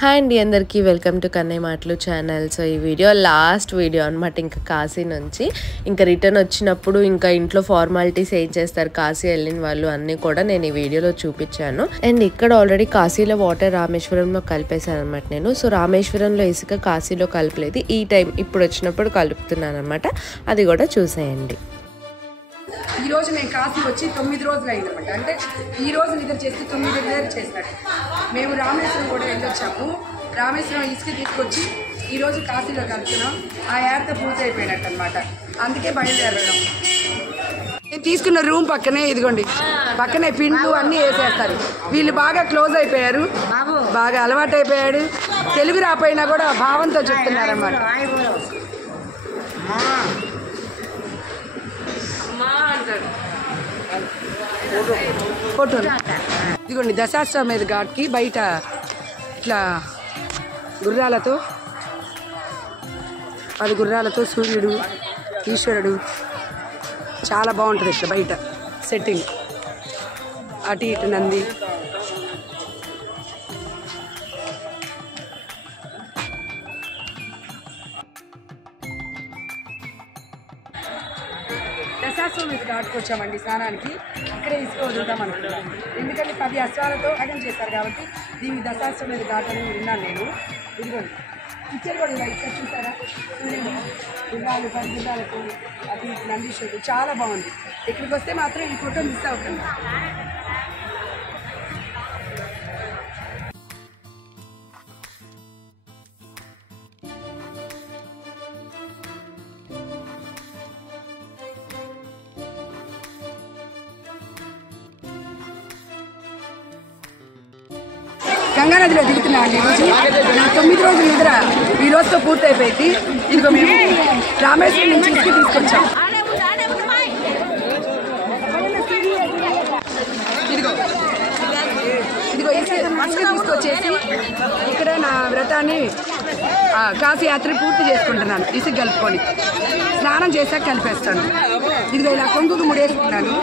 Hi అండి అందరికీ welcome to Kannayya మాటలు ఛానల్. సో ఈ వీడియో లాస్ట్ వీడియో అనమాట. ఇంకా కాశీ నుంచి ఇంకా రిటర్న్ వచ్చినప్పుడు ఇంకా ఇంట్లో ఫార్మాలిటీస్ ఏం చేస్తారు కాశీ వెళ్ళిన వాళ్ళు అన్నీ కూడా నేను ఈ వీడియోలో చూపించాను. అండ్ ఇక్కడ ఆల్రెడీ కాశీలో వాటర్ రామేశ్వరంలో కలిపేశాను అనమాట నేను. సో రామేశ్వరంలో ఇసుక కాశీలో కలపలేదు, ఈ టైం ఇప్పుడు వచ్చినప్పుడు కలుపుతున్నాను అనమాట. అది కూడా చూసేయండి. ఈరోజు మేము కాశీ వచ్చి 9 రోజులు అయిందన్నమాట. అంటే ఈరోజు నిద్ర చేస్తే 9 నిద్ర చేసినట్టు. మేము రామేశ్వరం కూడా వెళ్ళొచ్చాము. రామేశ్వరం ఇసుక తీసుకొచ్చి ఈరోజు కాశీలో కలుపుతున్నాం. ఆ యాత్ర పూర్తి అయిపోయినట్టు అనమాట. అందుకే బయలుదేరడం. నేను తీసుకున్న రూమ్ పక్కనే ఇదిగోండి, పక్కనే పిండ్లు అన్నీ వేసేస్తారు. వీళ్ళు బాగా క్లోజ్ అయిపోయారు, బాగా అలవాటు అయిపోయాడు. తెలుగు రాపోయినా కూడా భావంతో చెప్తున్నారన్నమాట. ఫోటోలు ఇదిగోండి, దశాశ్వమేధ ఘాట్కి బయట ఇట్లా గుర్రాలతో 10 గుర్రాలతో సూర్యుడు ఈశ్వరుడు చాలా బాగుంటుంది. ఇట్లా బయట సెట్టింగ్, అటు ఇటు నంది. దశాశ్వమేధ ఘాట్కి వచ్చామండి స్నానానికి. ఇక్కడే ఇసుక వదులుతాం అనుకున్నాం, ఎందుకంటే 10 అశ్వాలతో యాగం చేస్తారు కాబట్టి దీనికి దశాశ్వమేధ ఘాట్ అని విన్నాను నేను. ఇదిగోండి పిక్చర్ కూడా ఇలా ఇక్కడ చూసారా, సూర్యుడు గుర్రాలు 10 గుర్రాలకు అది నందీశ్వరుడు చాలా బాగుంది. ఇక్కడికి వస్తే మాత్రం ఈ ఫోటో మిస్ అవుతుంది. గంగానదిలో దిగుతున్నాం అండి. ఈరోజు నా 9 రోజుల నిద్ర ఈ రోజుతో పూర్తి అయిపోయింది. ఇదిగో మేము రామేశ్వరం నుంచి ఇసుక తీసుకొచ్చాం. ఇదిగో ఇసుక తీసుకొచ్చేసి ఇక్కడ నా వ్రతాన్ని కాశీ యాత్ర పూర్తి చేసుకుంటున్నాను. ఇసుక కలుపుకొని స్నానం చేశాక కలిపేస్తాను. ఇదిగో ఇలా కొంగుకు ముడేసుకుంటున్నాను.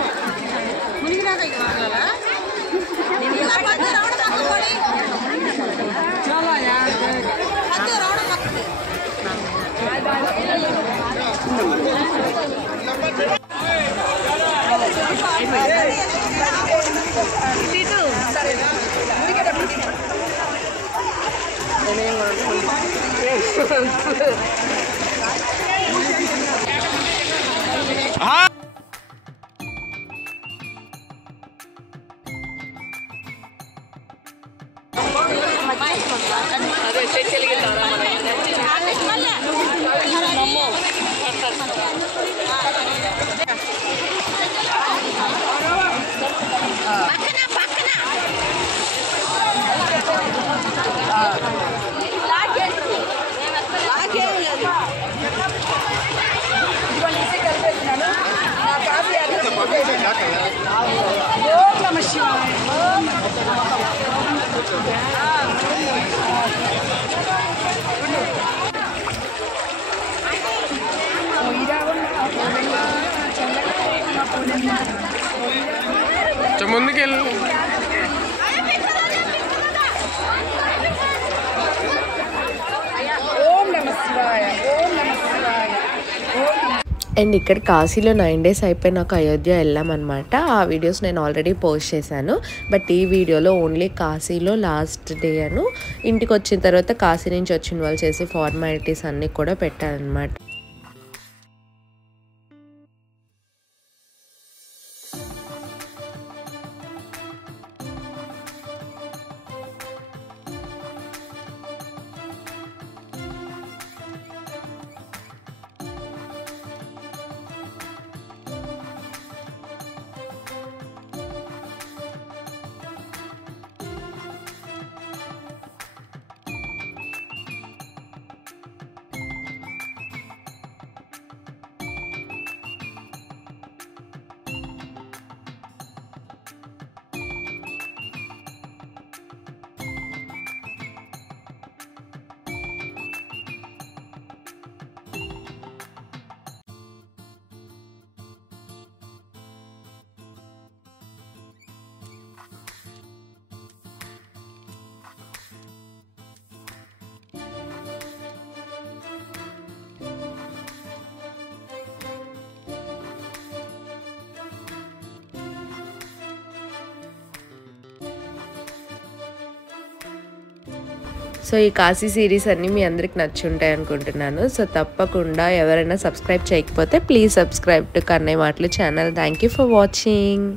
ముందుకెళ్ళి అండ్ ఇక్కడ కాశీలో 9 days అయిపోయినాక అయోధ్య వెళ్ళామన్నమాట. ఆ వీడియోస్ నేను ఆల్రెడీ పోస్ట్ చేశాను. బట్ ఈ వీడియోలో ఓన్లీ కాశీలో లాస్ట్ డే అను ఇంటికి వచ్చిన తర్వాత కాశీ నుంచి వచ్చిన వాళ్ళు చేసే ఫార్మాలిటీస్ అన్నీ కూడా పెట్టారనమాట. సో ఈ కాశీ సిరీస్ అన్నీ మీ అందరికి నచ్చి ఉంటాయి అనుకుంటున్నాను. సో తప్పకుండా ఎవరైనా సబ్స్క్రైబ్ చేయకపోతే ప్లీజ్ సబ్స్క్రైబ్ టు కన్నయ్య మాటలు channel. Thank you for watching.